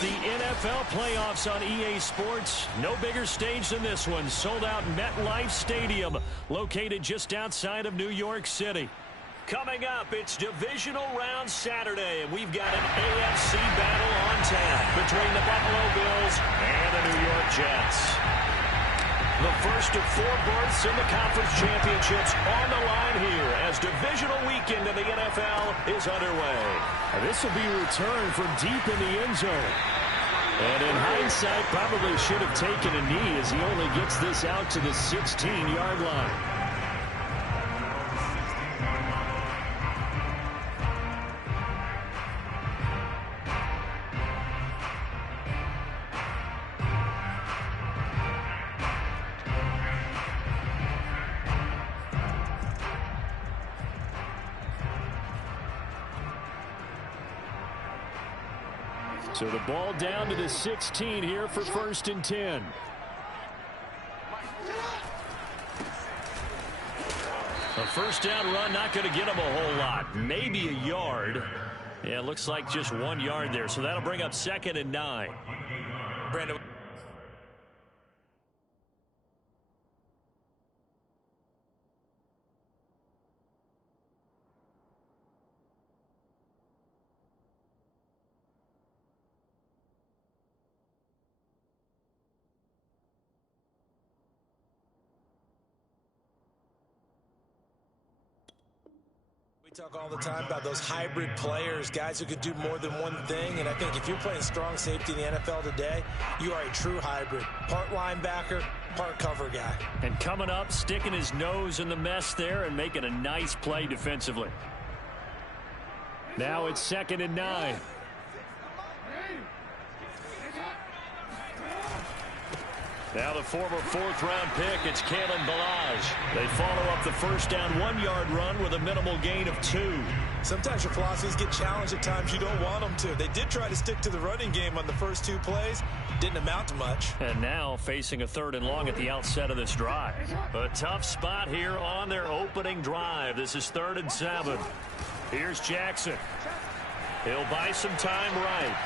the NFL playoffs on EA Sports. No bigger stage than this one. Sold out MetLife Stadium, located just outside of New York City. Coming up, it's Divisional Round Saturday, and we've got an AFC battle on tap between the Buffalo Bills and the New York Jets. The first of 4 berths in the conference championships on the line here as divisional weekend in the NFL is underway. And this will be returned from deep in the end zone. And in hindsight, probably should have taken a knee as he only gets this out to the 16-yard line. So the ball down to the 16 here for 1st and 10. A first down run, not going to get him a whole lot. Maybe a yard. Yeah, it looks like just 1 yard there. So that'll bring up 2nd and 9. Brandon. We talk all the time about those hybrid players, guys who could do more than one thing. And I think if you're playing strong safety in the NFL today, you are a true hybrid. Part linebacker, part cover guy. And coming up, sticking his nose in the mess there and making a nice play defensively. Now it's 2nd and 9. Now the former 4th-round pick, it's Kalen Ballage. They follow up the first down 1-yard run with a minimal gain of 2. Sometimes your philosophies get challenged at times you don't want them to. They did try to stick to the running game on the first 2 plays. Didn't amount to much. And now facing a 3rd and long at the outset of this drive. A tough spot here on their opening drive. This is 3rd and 7. Here's Jackson. He'll buy some time right.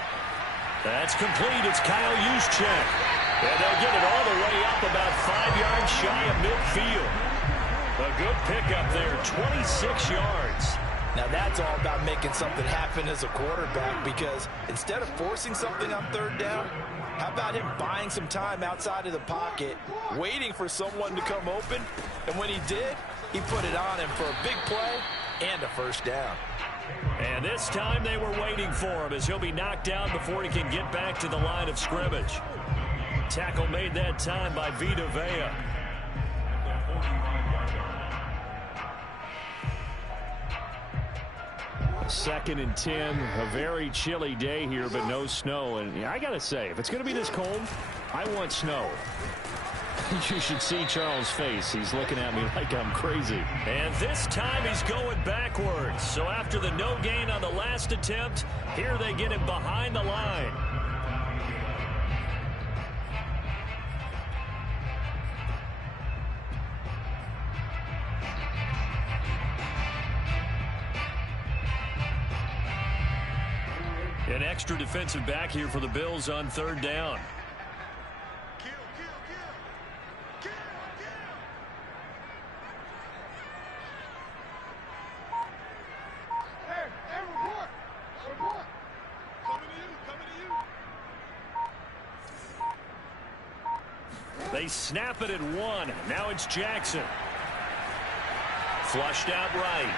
That's complete. It's Kyle Juszczyk. And they'll get it all the way up about 5 yards shy of midfield. A good pickup there, 26 yards. Now that's all about making something happen as a quarterback, because instead of forcing something on 3rd down, how about him buying some time outside of the pocket, waiting for someone to come open, and when he did, he put it on him for a big play and a first down. And this time they were waiting for him as he'll be knocked down before he can get back to the line of scrimmage. Tackle made that time by Vita Vea. Second and 10, a very chilly day here, but no snow. And I got to say, if it's going to be this cold, I want snow. You should see Charles' face. He's looking at me like I'm crazy. And this time he's going backwards. So after the no gain on the last attempt, here they get him behind the line. An extra defensive back here for the Bills on 3rd down. They snap it at 1. Now it's Jackson. Flushed out right.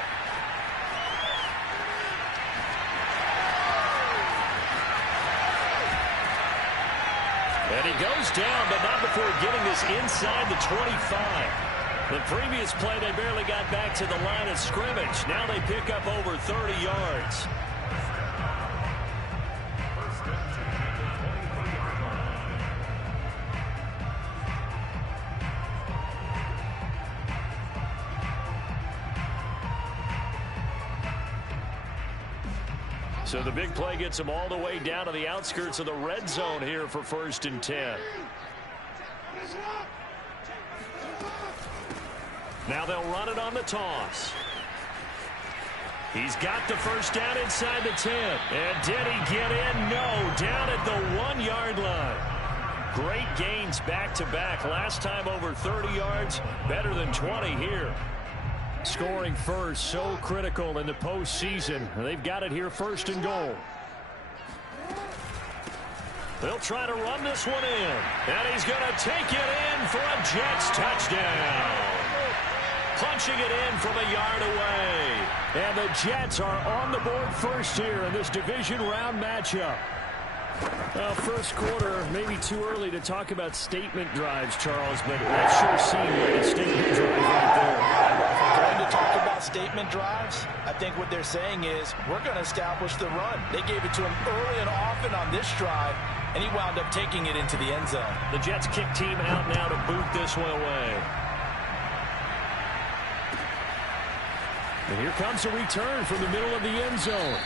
And he goes down, but not before getting this inside the 25. The previous play, they barely got back to the line of scrimmage. Now they pick up over 30 yards. So the big play gets them all the way down to the outskirts of the red zone here for 1st and 10. Now they'll run it on the toss. He's got the first down inside the 10. And did he get in? No, down at the 1-yard line. Great gains back-to-back. Last time over 30 yards, better than 20 here. Scoring first, so critical in the postseason. They've got it here, first and goal. They'll try to run this one in. And he's going to take it in for a Jets touchdown. Punching it in from a yard away. And the Jets are on the board first here in this division round matchup. Well, first quarter, maybe too early to talk about statement drives, Charles, but that sure seemed like a statement drive right there. If we're going to talk about statement drives, I think what they're saying is we're going to establish the run. They gave it to him early and often on this drive, and he wound up taking it into the end zone. The Jets kick team out now to boot this one away. And here comes a return from the middle of the end zone.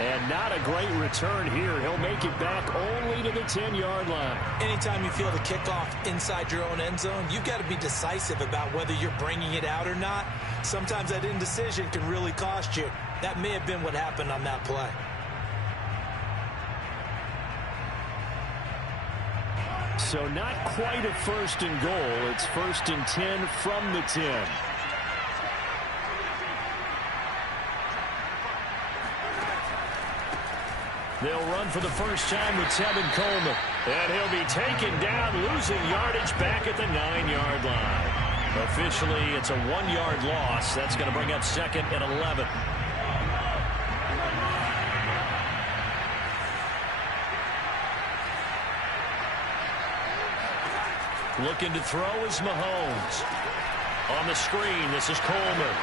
And not a great return here. He'll make it back only to the 10-yard line. Anytime you feel the kickoff inside your own end zone, you've got to be decisive about whether you're bringing it out or not. Sometimes that indecision can really cost you. That may have been what happened on that play. So not quite a first and goal. It's first and 10 from the 10. They'll run for the first time with Tevin Coleman. And he'll be taken down, losing yardage back at the 9-yard line. Officially, it's a 1-yard loss. That's going to bring up second and 11. Looking to throw is Mahomes. On the screen, this is Coleman.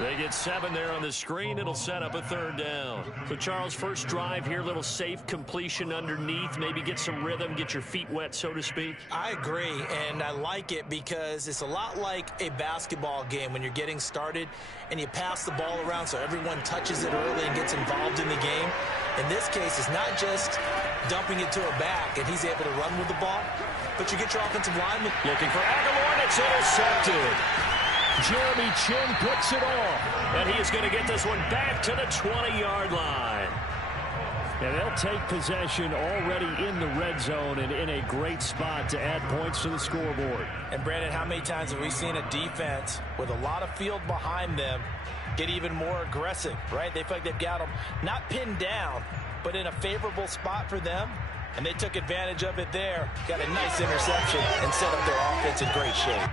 They get 7 there on the screen. It'll set up a third down. So, Charles, first drive here, little safe completion underneath. Maybe get some rhythm, get your feet wet, so to speak. I agree, and I like it because it's a lot like a basketball game when you're getting started and you pass the ball around so everyone touches it early and gets involved in the game. In this case, it's not just dumping it to a back and he's able to run with the ball, but you get your offensive lineman. Looking for Aguilar, and it's intercepted. Jeremy Chin picks it off, and he is going to get this one back to the 20-yard line. And they'll take possession already in the red zone and in a great spot to add points to the scoreboard. And, Brandon, how many times have we seen a defense with a lot of field behind them get even more aggressive, right? They feel like they've got them not pinned down, but in a favorable spot for them, and they took advantage of it there. Got a nice interception and set up their offense in great shape.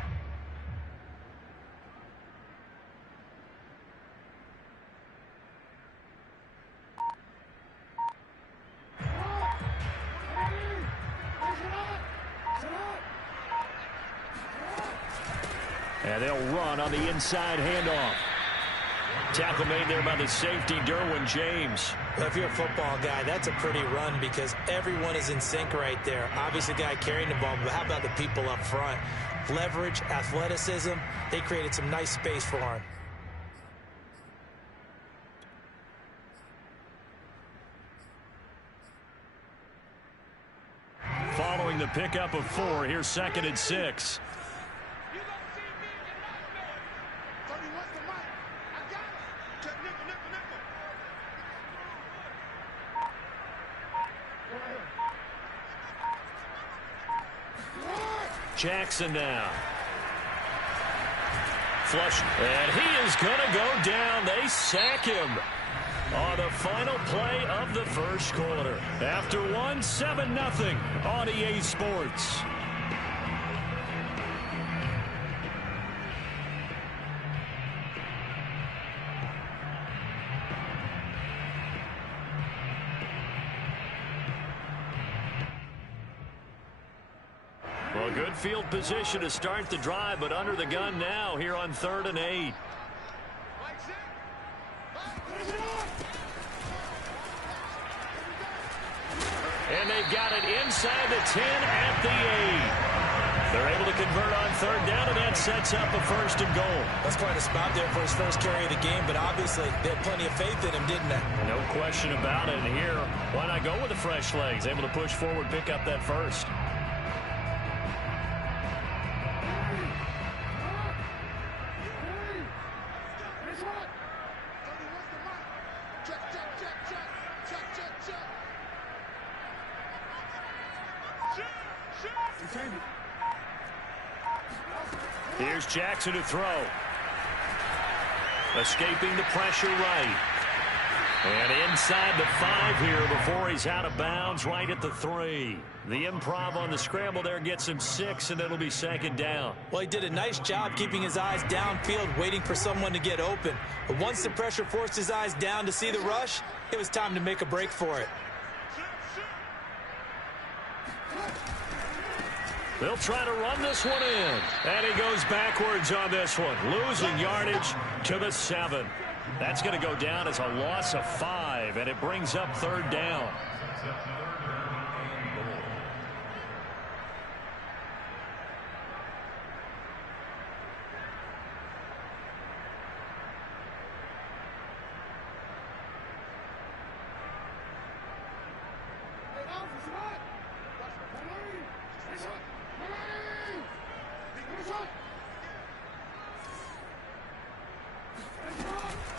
And they'll run on the inside handoff. Tackle made there by the safety, Derwin James. Well, if you're a football guy, that's a pretty run because everyone is in sync right there. Obviously, the guy carrying the ball, but how about the people up front? Leverage, athleticism, they created some nice space for him. Following the pickup of 4, here's second and 6. Jackson now. Flush. And he is going to go down. They sack him on the final play of the first quarter. After 7-0 on EA Sports. Well, good field position to start the drive, but under the gun now here on 3rd and 8. And they've got it inside the 10 at the 8. They're able to convert on 3rd down, and that sets up a 1st and goal. That's quite a spot there for his first carry of the game, but obviously they had plenty of faith in him, didn't they? No question about it. And here, why not go with the fresh legs? Able to push forward, pick up that first. Here's Jackson to throw. Escaping the pressure right. And inside the 5 here before he's out of bounds right at the 3. The improv on the scramble there gets him 6, and it'll be 2nd down. Well, he did a nice job keeping his eyes downfield, waiting for someone to get open. But once the pressure forced his eyes down to see the rush, it was time to make a break for it. They'll try to run this one in. And he goes backwards on this one, losing yardage to the 7. That's going to go down as a loss of 5, and it brings up 3rd down.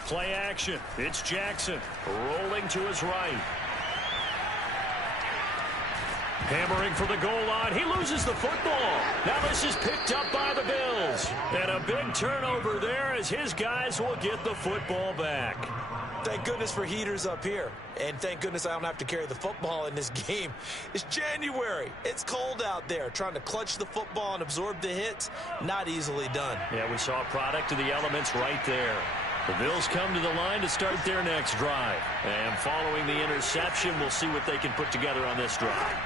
Play action. It's Jackson rolling to his right. Hammering for the goal line. He loses the football. Now this is picked up by the Bills. And a big turnover there as his guys will get the football back. Thank goodness for heaters up here. And thank goodness I don't have to carry the football in this game. It's January. It's cold out there. Trying to clutch the football and absorb the hits, not easily done. Yeah, we saw a product of the elements right there. The Bills come to the line to start their next drive. And following the interception, we'll see what they can put together on this drive.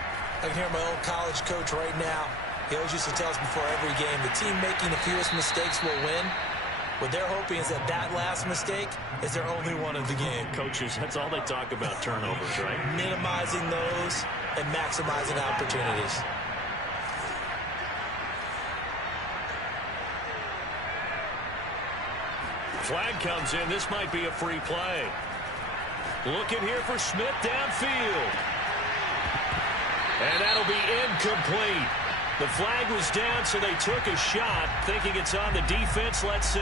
I can hear my old college coach right now. He always used to tell us before every game, the team making the fewest mistakes will win. What they're hoping is that that last mistake is their only one of the game. Coaches, that's all they talk about, turnovers, right? Minimizing those and maximizing opportunities. Flag comes in. This might be a free play. Looking here for Smith downfield. And that'll be incomplete. The flag was down, so they took a shot, thinking it's on the defense. Let's see.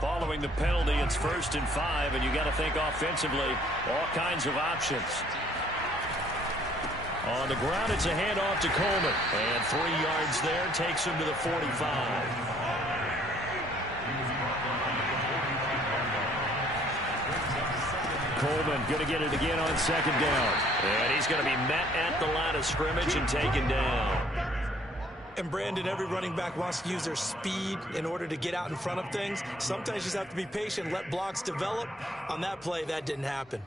Following the penalty, it's 1st and 5, and you got to think offensively, all kinds of options. On the ground, it's a handoff to Coleman. And 3 yards there takes him to the 45. Coleman going to get it again on 2nd down. And he's going to be met at the line of scrimmage and taken down. And Brandon, every running back wants to use their speed in order to get out in front of things. Sometimes you just have to be patient, let blocks develop. On that play, that didn't happen.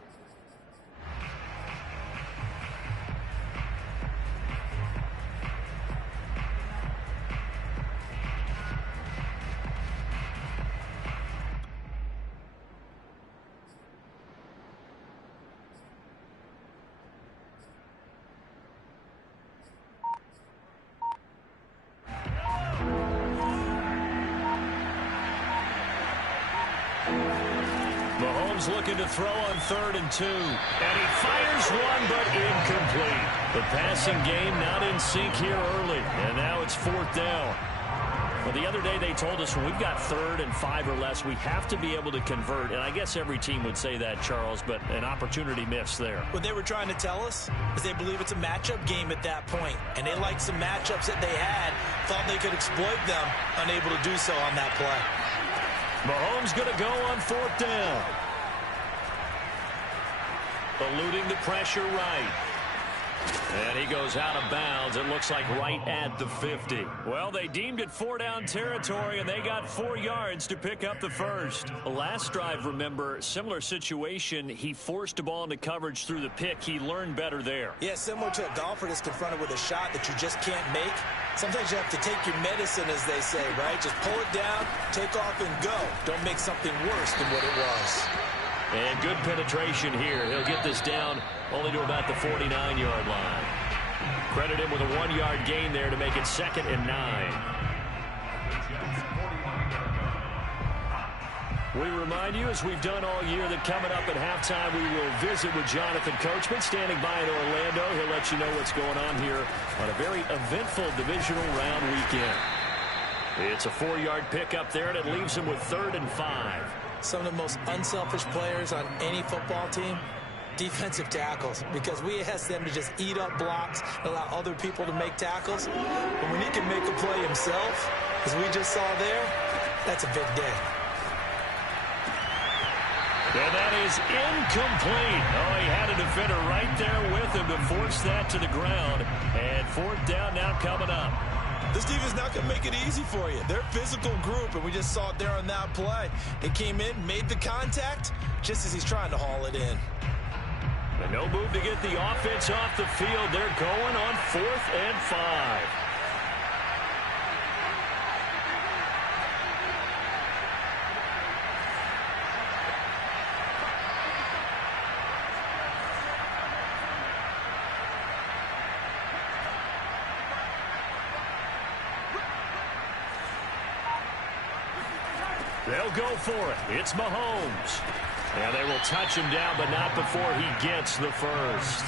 Mahomes looking to throw on 3rd and 2. And he fires one, but incomplete. The passing game not in sync here early. And now it's 4th down. Well, the other day they told us when we've got 3rd and 5 or less, we have to be able to convert. And I guess every team would say that, Charles, but an opportunity missed there. What they were trying to tell us is they believe it's a matchup game at that point. And they liked some matchups that they had, thought they could exploit them, unable to do so on that play. Mahomes going to go on 4th down. Eluding the pressure right. And he goes out of bounds. It looks like right at the 50. Well, they deemed it 4-down territory, and they got 4 yards to pick up the first. The last drive, remember, similar situation. He forced the ball into coverage through the pick. He learned better there. Yeah, similar to a golfer that's confronted with a shot that you just can't make. Sometimes you have to take your medicine, as they say, right? Just pull it down, take off, and go. Don't make something worse than what it was. And good penetration here. He'll get this down only to about the 49-yard line. Credit him with a 1-yard gain there to make it 2nd and 9. We remind you, as we've done all year, that coming up at halftime, we will visit with Jonathan Coachman, standing by in Orlando. He'll let you know what's going on here on a very eventful divisional round weekend. It's a 4-yard pickup there, and it leaves him with 3rd and 5. Some of the most unselfish players on any football team, defensive tackles, because we ask them to just eat up blocks and allow other people to make tackles. But when he can make a play himself, as we just saw there, that's a big day. And that is incomplete. Oh, he had a defender right there with him to force that to the ground. And 4th down now coming up. This defense not going to make it easy for you. They're a physical group, and we just saw it there on that play. They came in, made the contact, just as he's trying to haul it in. And no move to get the offense off the field. They're going on 4th and 5. They'll go for it. It's Mahomes. And they will touch him down, but not before he gets the first.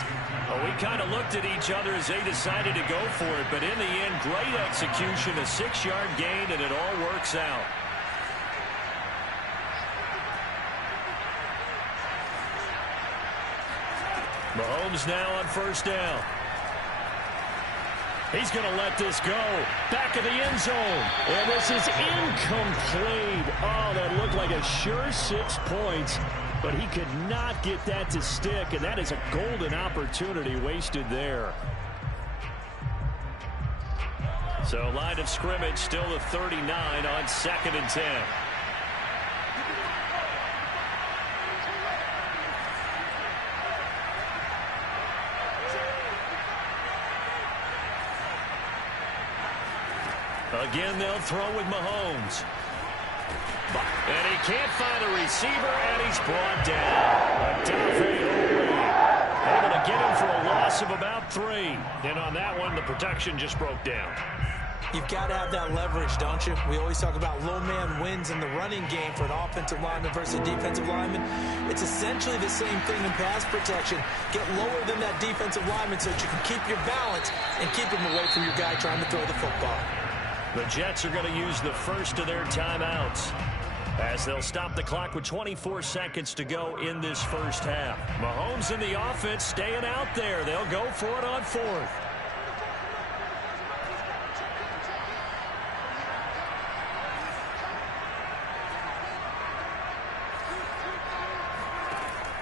Well, we kind of looked at each other as they decided to go for it, but in the end, great execution, a 6-yard gain, and it all works out. Mahomes now on 1st down. He's going to let this go. Back of the end zone. And this is incomplete. Oh, that looked like a sure 6 points. But he could not get that to stick. And that is a golden opportunity wasted there. So line of scrimmage still the 39 on 2nd and 10. Again, they'll throw with Mahomes. And he can't find a receiver, and he's brought down. Able to get him for a loss of about 3. And on that one, the protection just broke down. You've got to have that leverage, don't you? We always talk about low man wins in the running game for an offensive lineman versus a defensive lineman. It's essentially the same thing in pass protection. Get lower than that defensive lineman so that you can keep your balance and keep him away from your guy trying to throw the football. The Jets are going to use the first of their timeouts as they'll stop the clock with 24 seconds to go in this first half. Mahomes and the offense staying out there. They'll go for it on 4th.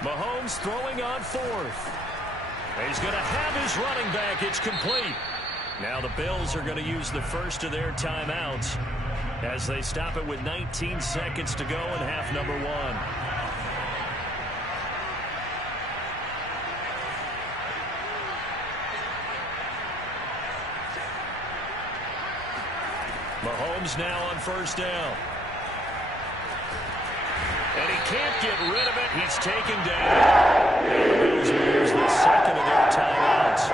Mahomes throwing on 4th. He's going to have his running back. It's complete. Now the Bills are going to use the first of their timeouts as they stop it with 19 seconds to go in half number 1. Mahomes now on 1st down. And he can't get rid of it. He's taken down. And the Bills will use the second of their timeouts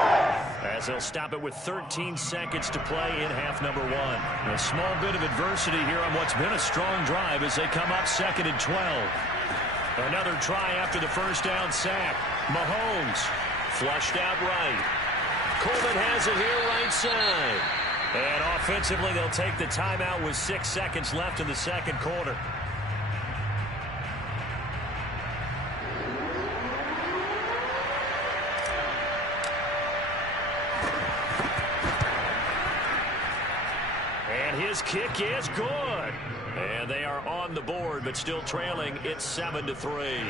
as they'll stop it with 13 seconds to play in half number 1. A small bit of adversity here on what's been a strong drive as they come up 2nd and 12. Another try after the first down sack. Mahomes flushed out right. Coleman has it here right side. And offensively, they'll take the timeout with 6 seconds left in the second quarter. His kick is good. And they are on the board, but still trailing. It's 7-3.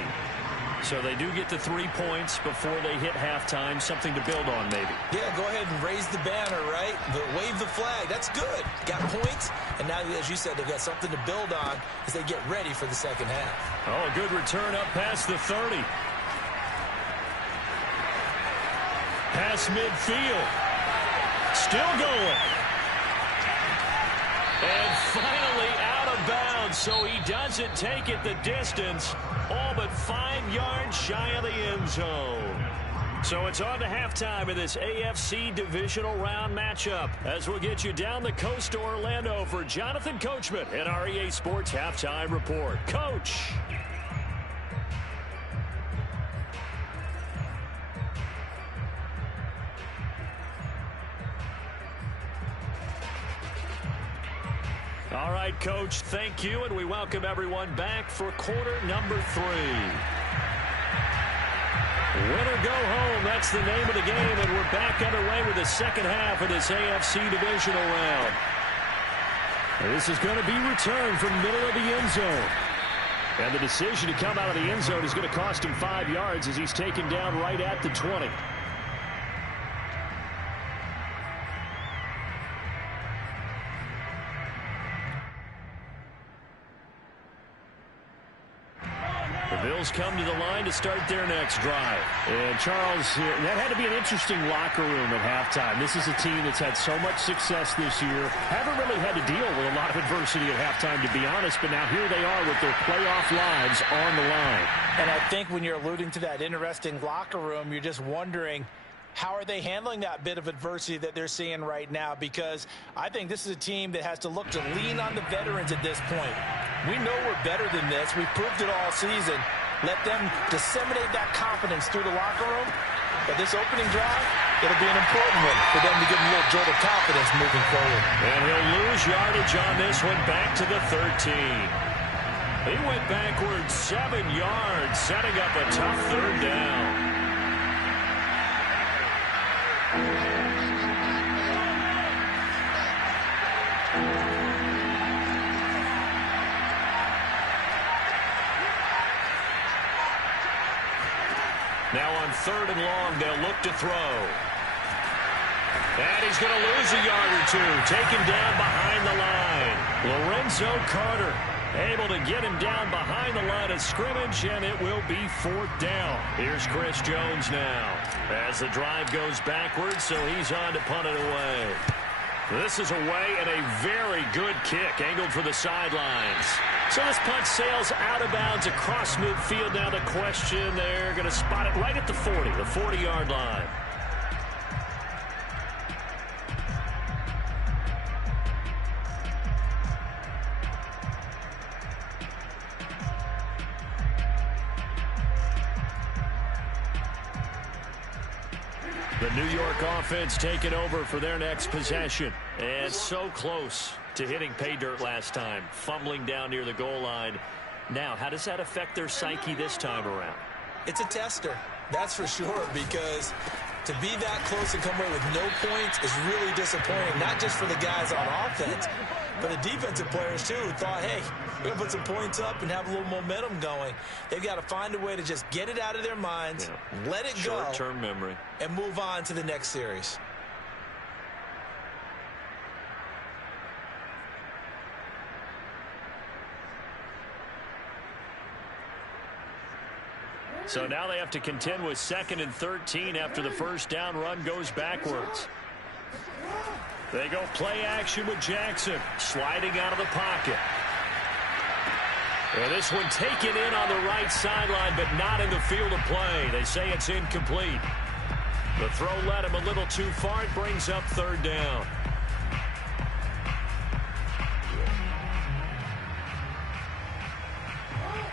So they do get the 3 points before they hit halftime. Something to build on, maybe. Yeah, go ahead and raise the banner, right? Wave the flag. That's good. Got points. And now, as you said, they've got something to build on as they get ready for the second half. Oh, a good return up past the 30. Past midfield. Still going. And finally out of bounds, so he doesn't take it the distance, all but 5 yards shy of the end zone. So it's on to halftime in this AFC divisional round matchup as we'll get you down the coast to Orlando for Jonathan Coachman and our EA Sports Halftime Report. Coach. All right, Coach, thank you, and we welcome everyone back for quarter number 3. Winner go home, that's the name of the game, and we're back underway with the second half of this AFC divisional round. This is going to be returned from the middle of the end zone. And the decision to come out of the end zone is going to cost him 5 yards as he's taken down right at the 20. Bills come to the line to start their next drive. And Charles, that had to be an interesting locker room at halftime. This is a team that's had so much success this year. Haven't really had to deal with a lot of adversity at halftime, to be honest, but now here they are with their playoff lives on the line. And I think when you're alluding to that interesting locker room, you're just wondering, how are they handling that bit of adversity that they're seeing right now? Because I think this is a team that has to look to lean on the veterans at this point. We know we're better than this. We've proved it all season. Let them disseminate that confidence through the locker room. But this opening drive, it'll be an important one for them to give them a little jolt of confidence moving forward. And he'll lose yardage on this one, back to the 13. He went backwards 7 yards, setting up a tough third down. Now on 3rd and long, they'll look to throw. And he's going to lose a yard or two. Taken down behind the line. Lorenzo Carter able to get him down behind the line of scrimmage, and it will be 4th down. Here's Chris Jones now as the drive goes backwards, so he's on to punt it away. This is away, and a very good kick angled for the sidelines. So this punt sails out of bounds across midfield. Now the question, they're going to spot it right at the 40, the 40-yard line. The New York offense taking over for their next possession. And so close to hitting pay dirt last time, fumbling down near the goal line. Now, how does that affect their psyche this time around? It's a tester, that's for sure, because to be that close and come away with no points is really disappointing, not just for the guys on offense, but the defensive players, too, who thought, hey, we're going to put some points up and have a little momentum going. They've got to find a way to just get it out of their minds, let it go, short-term memory, and move on to the next series. So now they have to contend with 2nd and 13 after the first down run goes backwards. They go play action with Jackson, sliding out of the pocket. And this one taken in on the right sideline, but not in the field of play. They say it's incomplete. The throw led him a little too far. It brings up 3rd down.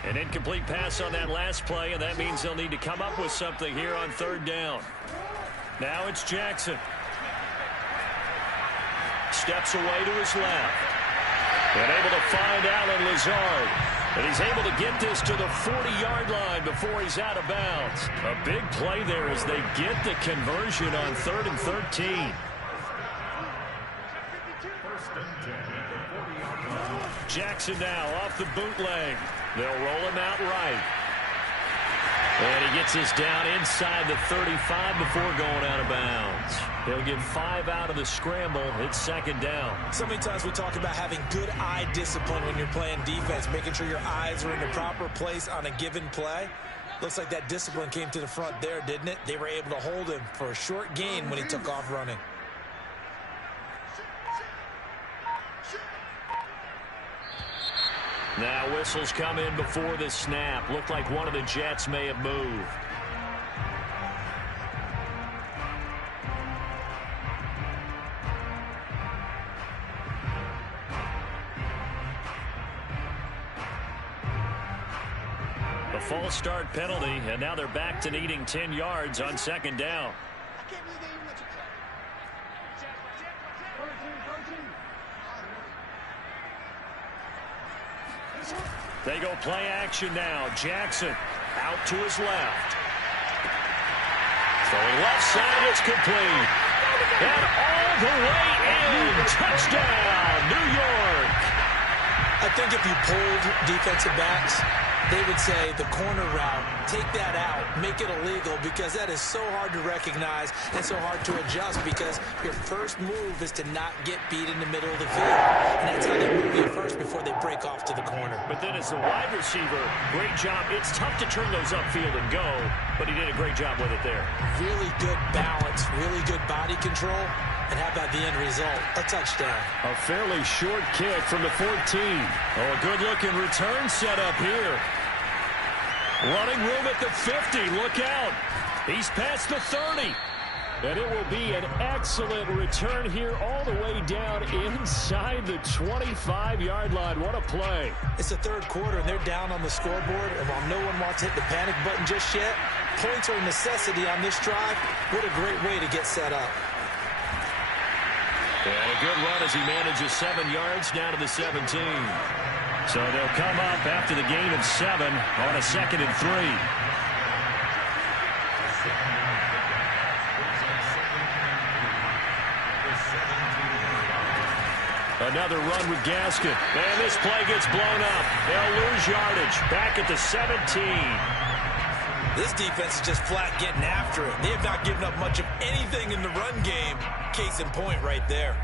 An incomplete pass on that last play, and that means they'll need to come up with something here on 3rd down. Now it's Jackson. Steps away to his left. And able to find Alan Lazard. And he's able to get this to the 40-yard line before he's out of bounds. A big play there as they get the conversion on 3rd and 13. Jackson now off the bootleg. They'll roll him out right. And he gets this down inside the 35 before going out of bounds. They'll get 5 out of the scramble. It's 2nd down. So many times we talk about having good eye discipline when you're playing defense, making sure your eyes are in the proper place on a given play. Looks like that discipline came to the front there, didn't it? They were able to hold him for a short gain when he took off running. Now whistles come in before the snap. Looked like one of the Jets may have moved. A false start penalty, and now they're back to needing 10 yards on second down. They go play action now. Jackson out to his left. Throwing left side, it's complete. And all the way in. Touchdown, New York. I think if you polled defensive backs, they would say the corner route, take that out, make it illegal, because that is so hard to recognize and so hard to adjust, because your first move is to not get beat in the middle of the field. And that's how they move you first before they break off to the corner. But then as the wide receiver, great job. It's tough to turn those upfield and go, but he did a great job with it there. Really good balance, really good body control. And how about the end result? A touchdown. A fairly short kick from the 14. Oh, a good-looking return set up here. Running room at the 50. Look out. He's past the 30. And it will be an excellent return here all the way down inside the 25-yard line. What a play. It's the third quarter, and they're down on the scoreboard. And while no one wants to hit the panic button just yet, points are a necessity on this drive. What a great way to get set up. And a good run as he manages 7 yards down to the 17. So they'll come up after the gain of 7 on a 2nd and 3. Another run with Gaskin. And this play gets blown up. They'll lose yardage. Back at the 17. This defense is just flat getting after it. They have not given up much of anything in the run game. Case in point right there.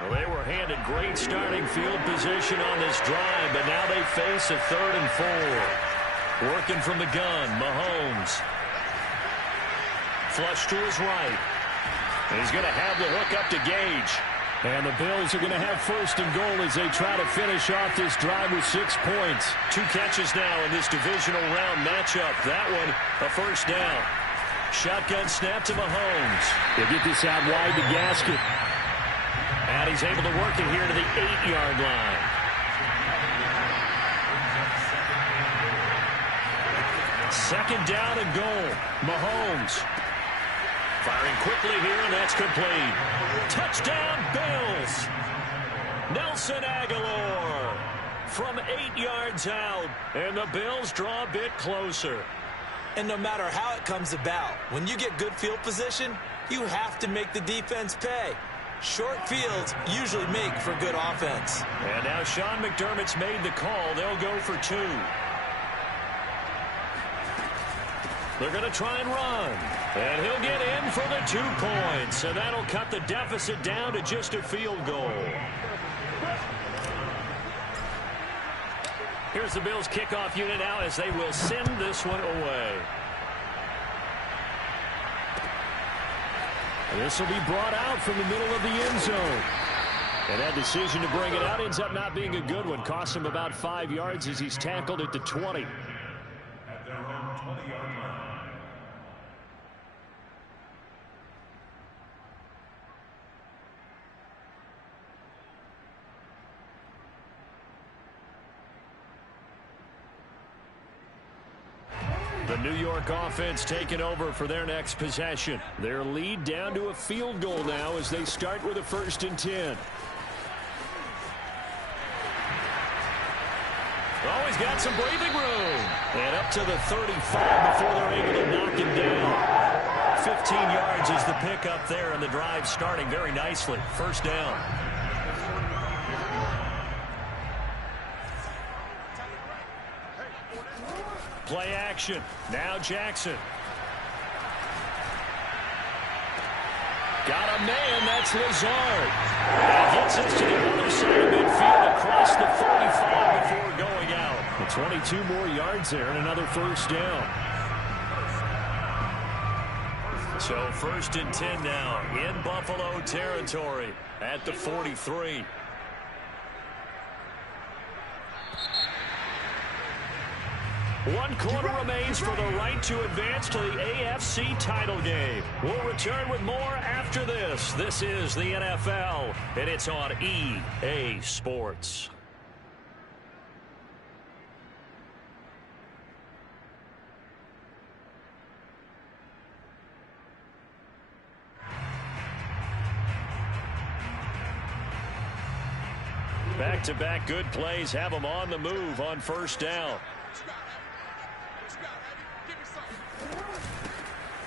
Well, they were handed great starting field position on this drive, but now they face a 3rd and 4. Working from the gun, Mahomes. Flush to his right. He's going to have the hook up to Gage. And the Bills are going to have 1st and goal as they try to finish off this drive with 6 points. 2 catches now in this divisional round matchup. That one, a 1st down. Shotgun snap to Mahomes. They get this out wide to Gaskin. And he's able to work it here to the 8-yard line. Second down and goal. Mahomes. Firing quickly here, and that's complete. Touchdown, Bills. Nelson Aguilar from 8 yards out. And the Bills draw a bit closer. And no matter how it comes about, when you get good field position, you have to make the defense pay. Short fields usually make for good offense. And now Sean McDermott's made the call. They'll go for 2. They're going to try and run. And he'll get in for the 2 points. And that'll cut the deficit down to just a field goal. Here's the Bills kickoff unit now as they will send this one away. This will be brought out from the middle of the end zone. And that decision to bring it out ends up not being a good one. Costs him about 5 yards as he's tackled at the 20. At their own 20-yard line. The New York offense taking over for their next possession. Their lead down to a field goal now as they start with a 1st and 10. Always got some breathing room. And up to the 35 before they're able to knock him down. 15 yards is the pickup there, and the drive starting very nicely. 1st down. Play action. Now Jackson. Got a man. That's Lazard. And gets us to the other side of midfield across the 45 before going out. 22 more yards there and another 1st down. So 1st and 10 now in Buffalo territory at the 43. One quarter remains for the right to advance to the AFC title game. We'll return with more after this. This is the NFL, and it's on EA Sports. Back-to-back good plays have them on the move on first down.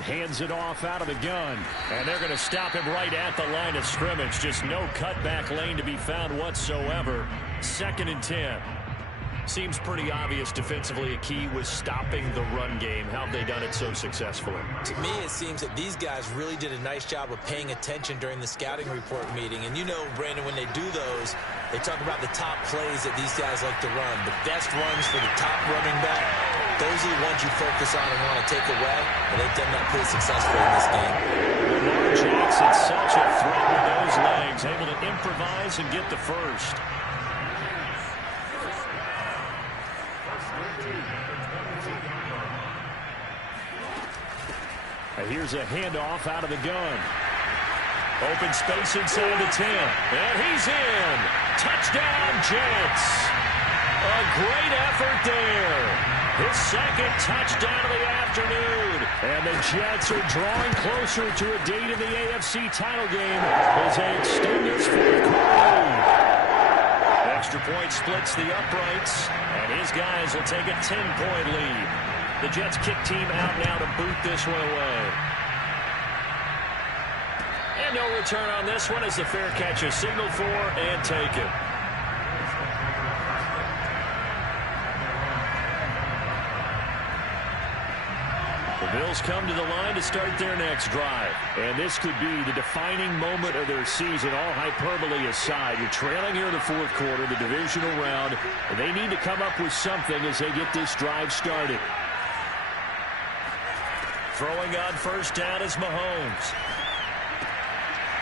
Hands it off out of the gun. And they're going to stop him right at the line of scrimmage. Just no cutback lane to be found whatsoever. 2nd and 10. Seems pretty obvious defensively a key was stopping the run game. How have they done it so successfully? To me, it seems that these guys really did a nice job of paying attention during the scouting report meeting. And you know, Brandon, when they do those, they talk about the top plays that these guys like to run. The best runs for the top running back, those are the ones you focus on and want to take away. And they've done that pretty successfully in this game. Lamar Jackson, such a threat with those legs, able to improvise and get the first. Here's a handoff out of the gun. Open space inside the 10. And he's in. Touchdown, Jets. A great effort there. His 2nd touchdown of the afternoon. And the Jets are drawing closer to a date in the AFC title game as they extend this 4th quarter lead. Extra point splits the uprights, and his guys will take a 10-point lead. The Jets kick team out now to boot this one away. And no return on this one as the fair catch is signaled for and taken. The Bills come to the line to start their next drive. And this could be the defining moment of their season, all hyperbole aside. You're trailing here in the 4th quarter, the divisional round. And they need to come up with something as they get this drive started. Throwing on first down is Mahomes.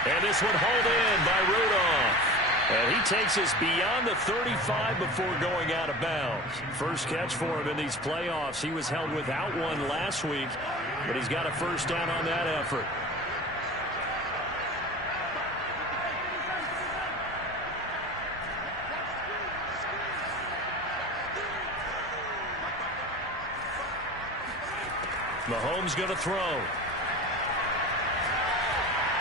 And this one hauled in by Rudolph. And he takes us beyond the 35 before going out of bounds. First catch for him in these playoffs. He was held without one last week, but he's got a first down on that effort. Mahomes going to throw.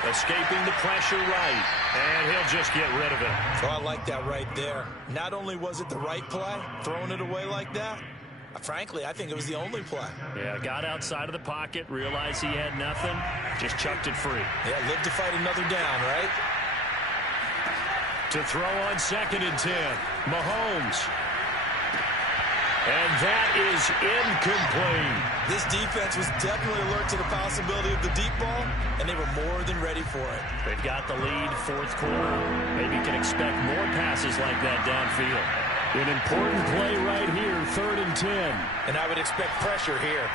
Escaping the pressure right. And he'll just get rid of it. Oh, I like that right there. Not only was it the right play, throwing it away like that, frankly, I think it was the only play. Yeah, got outside of the pocket, realized he had nothing, just chucked it free. Yeah, live to fight another down, right? To throw on 2nd and 10. Mahomes. And that is incomplete. This defense was definitely alert to the possibility of the deep ball, and they were more than ready for it. They've got the lead, 4th quarter. Maybe can expect more passes like that downfield. An important play right here, 3rd and 10. And I would expect pressure here.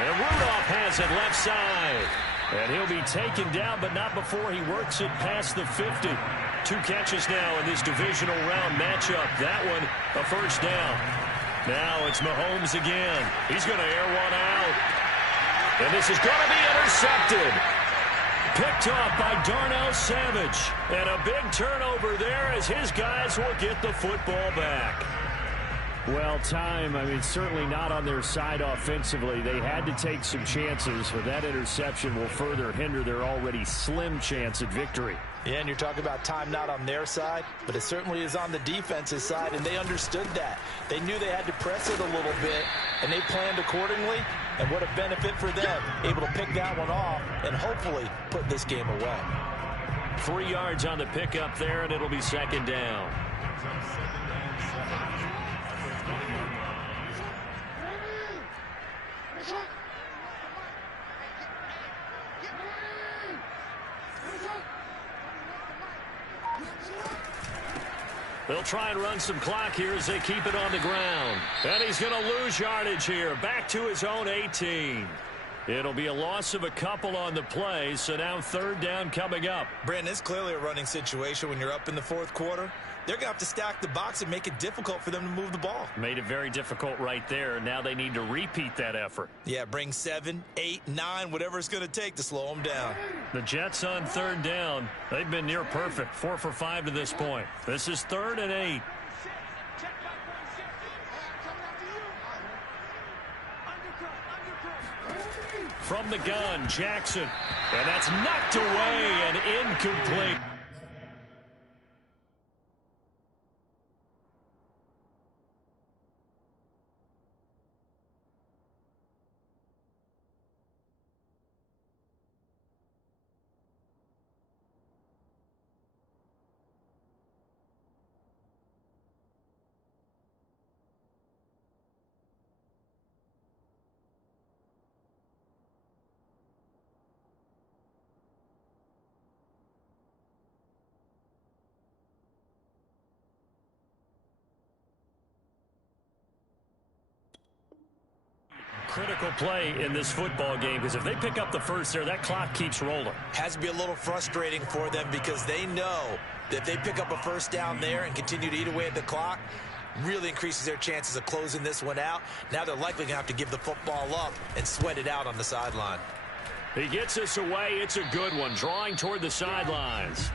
And Rudolph has it left side. And he'll be taken down, but not before he works it past the 50. 2 catches now in this divisional round matchup. That one, a first down. Now it's Mahomes again. He's going to air one out. And this is going to be intercepted. Picked off by Darnell Savage. And a big turnover there as his guys will get the football back. Well, certainly not on their side offensively. They had to take some chances, but that interception will further hinder their already slim chance at victory. Yeah, and you're talking about time not on their side, but it certainly is on the defense's side, and they understood that. They knew they had to press it a little bit, and they planned accordingly, and what a benefit for them, able to pick that one off and hopefully put this game away. 3 yards on the pickup there, and it'll be 2nd down. They'll try and run some clock here as they keep it on the ground. And he's going to lose yardage here. Back to his own 18. It'll be a loss of a couple on the play, so now 3rd down coming up. Brandon, it's clearly a running situation when you're up in the 4th quarter. They're going to have to stack the box and make it difficult for them to move the ball. Made it very difficult right there. Now they need to repeat that effort. Yeah, bring 7, 8, 9, whatever it's going to take to slow them down. The Jets on 3rd down. They've been near perfect. 4 for 5 to this point. This is 3rd and 8. From the gun, Jackson. And that's knocked away and incomplete. critical play in this football game, because if they pick up the first there, that clock keeps rolling. Has to be a little frustrating for them because they know that if they pick up a first down there and continue to eat away at the clock, really increases their chances of closing this one out. Now they're likely going to have to give the football up and sweat it out on the sideline. He gets us away. It's a good one, drawing toward the sidelines.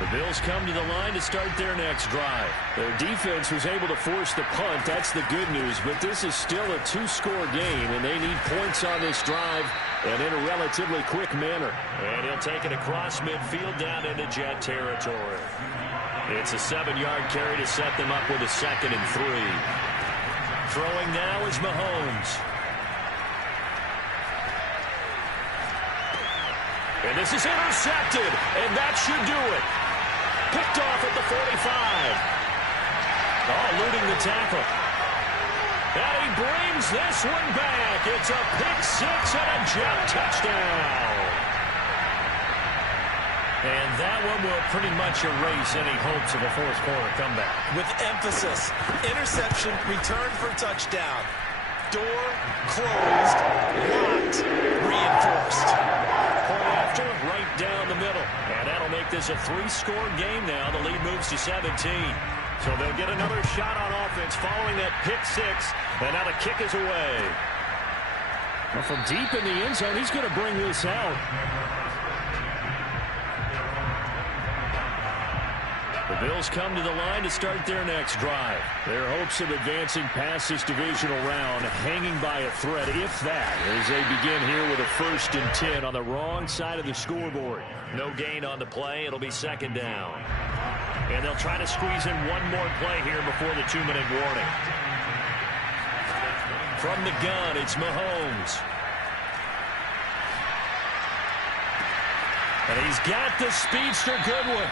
The Bills come to the line to start their next drive. Their defense was able to force the punt. That's the good news. But this is still a two-score game, and they need points on this drive and in a relatively quick manner. And he'll take it across midfield down into Jet territory. It's a 7-yard carry to set them up with a 2nd and 3. Throwing now is Mahomes. And this is intercepted, and that should do it. Picked off at the 45. Eluding the tackle. And he brings this one back. It's a pick 6 and a Jet touchdown. And that one will pretty much erase any hopes of a fourth-quarter comeback. With emphasis, interception, return for touchdown. Door closed, locked, reinforced. Point after, right down the middle. And that'll make this a 3-score game now. The lead moves to 17. So they'll get another shot on offense following that pick 6. And now the kick is away. Well, from deep in the end zone, he's going to bring this out. The Bills come to the line to start their next drive. Their hopes of advancing past this divisional round hanging by a thread, if that, as they begin here with a 1st and 10 on the wrong side of the scoreboard. No gain on the play. It'll be 2nd down. And they'll try to squeeze in one more play here before the 2-minute warning. From the gun, it's Mahomes. And he's got the speedster Goodwin.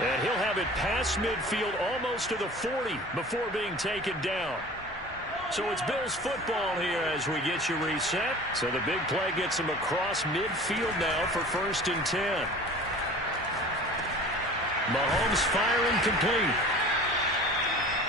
And he'll have it past midfield almost to the 40 before being taken down. So it's Bills football here as we get you reset. So the big play gets him across midfield now for 1st and 10. Mahomes firing complete.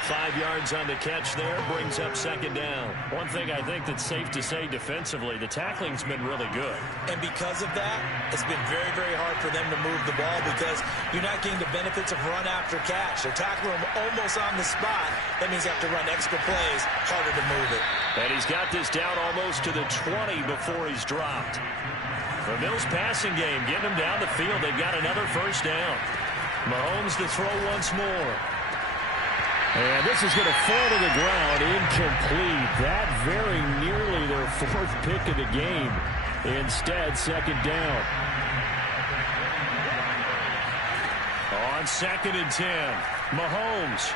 5 yards on the catch there, brings up 2nd down. One thing I think that's safe to say defensively, the tackling's been really good. And because of that, it's been very, very hard for them to move the ball because you're not getting the benefits of run after catch. They're tackling him almost on the spot. That means you have to run extra plays, harder to move it. And he's got this down almost to the 20 before he's dropped. The Bills passing game, getting him down the field. They've got another 1st down. Mahomes to throw once more. And this is going to fall to the ground, incomplete. That very nearly their 4th pick of the game. Instead, 2nd down. On 2nd and 10, Mahomes.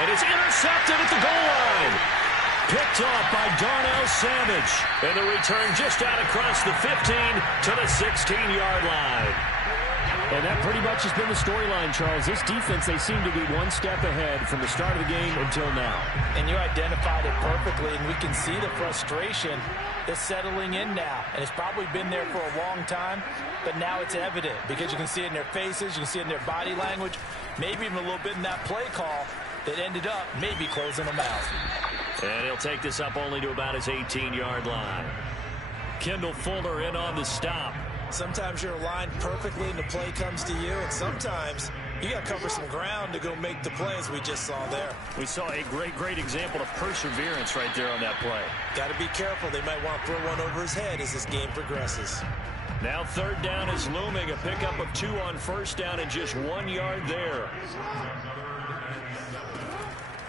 And it's intercepted at the goal line. Picked off by Darnell Savage. And the return just out across the 15 to the 16-yard line. And that pretty much has been the storyline, Charles. This defense, they seem to be one step ahead from the start of the game until now. And you identified it perfectly, and we can see the frustration that's settling in now. And it's probably been there for a long time, but now it's evident because you can see it in their faces, you can see it in their body language, maybe even a little bit in that play call that ended up maybe closing them out. And he'll take this up only to about his 18-yard line. Kendall Fuller in on the stop. Sometimes you're aligned perfectly and the play comes to you, and sometimes you got to cover some ground to go make the play, as we just saw there. We saw a great example of perseverance right there on that play. Got to be careful. They might want to throw one over his head as this game progresses. Now 3rd down is looming. A pickup of 2 on 1st down and just 1 yard there.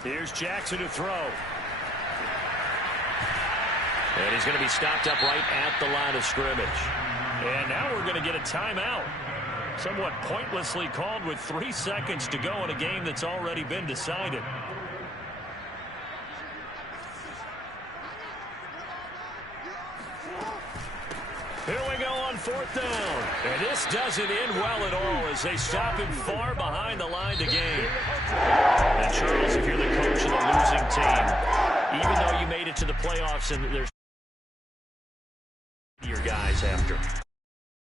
Here's Jackson to throw. And he's going to be stopped up right at the line of scrimmage. And now we're going to get a timeout. Somewhat pointlessly called with 3 seconds to go in a game that's already been decided. Here we go on 4th down. And this doesn't end well at all as they stop him far behind the line to gain. And Charles, if you're the coach of the losing team, even though you made it to the playoffs and there's guys after.